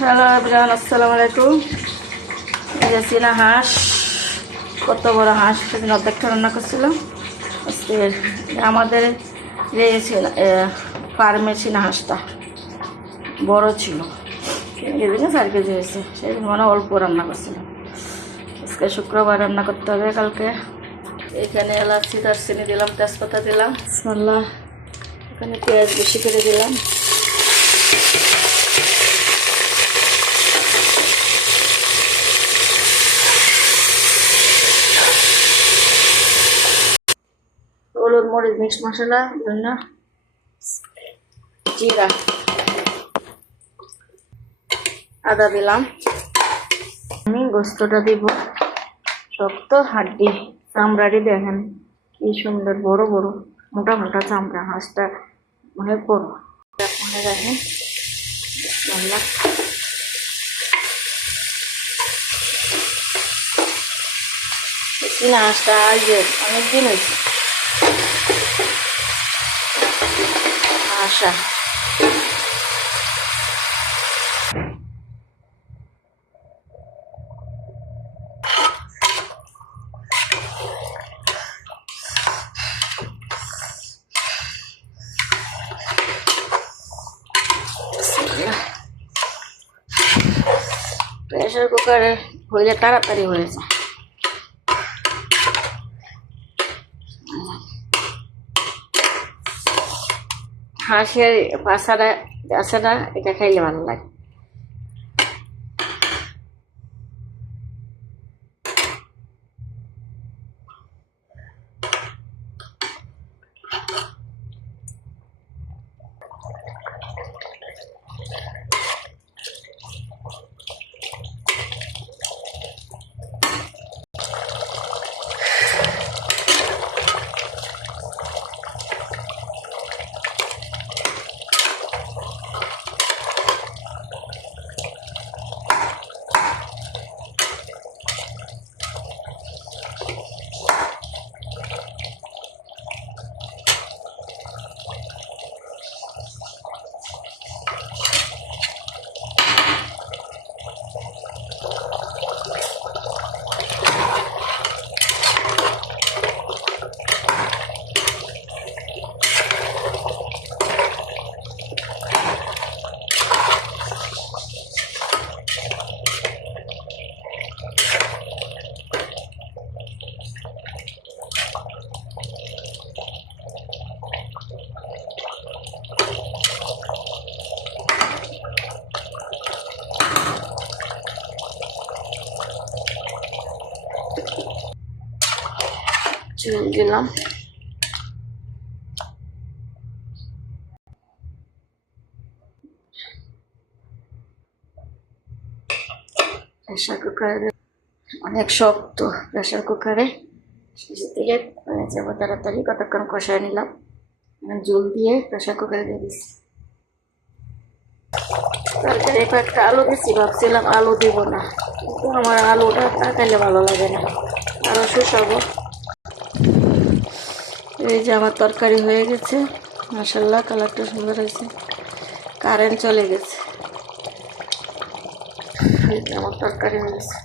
Hello everyone, আসসালামু আলাইকুম। এই যে চীনা হাঁস, কত বড় হাঁস, সেদিন অর্ধেকটা রান্না করছিল। আজকে আমাদের ফার্মের চীনা হাঁসটা বড় ছিল, 3 কেজি না 4 কেজি হয়েছে। সেদিন মানে অল্প রান্না করছিলাম। আজকে শুক্রবার রান্না করতে হবে কালকে। এখানে এলাচি দারচিনি দিলাম, তেজপাতা দিলাম, বিসমিল্লাহ। এখানে পেঁয়াজ বেশি করে দিলাম। হলুদ মরিচ মিক্স মশলা, ধনিয়া, জিরা, আদা দিলাম। আমি গোস্তটা দিব। শক্ত হাড্ডি, চামড়াটি দেখেন কি সুন্দর, বড় বড় মোটা মোটা চামড়া। হাঁসটা অনেক বড়। মনে রাখেন চীনা হাঁসটা আজকে অনেকদিন হয়েছে আসা। প্রেসার কুকারে হইলে তাড়াতাড়ি হয়ে যায়। হাঁসের পাছাটা এটা খাইলে ভালো লাগে। চুল দিলাম। প্রেসার কুকারে অনেক শক্ত, প্রেসার কুকারে দিলে হয়ে যাবো তাড়াতাড়ি। কতক্ষণ কষায় নিলাম, জল দিয়ে প্রেসার কুকারে দিয়ে দিচ্ছি। তরকারি কয়েকটা আলু দিচ্ছি, ভাবছিলাম আলু দিব না, কিন্তু আমার আলুটা তাকাইলে ভালো লাগে না, আরো শুষাবো। এই যে আমার তরকারি হয়ে গেছে, মাশাআল্লাহ কালারটা সুন্দর হয়েছে। কারেন্ট চলে গেছে, এই যে আমার তরকারি হয়ে গেছে।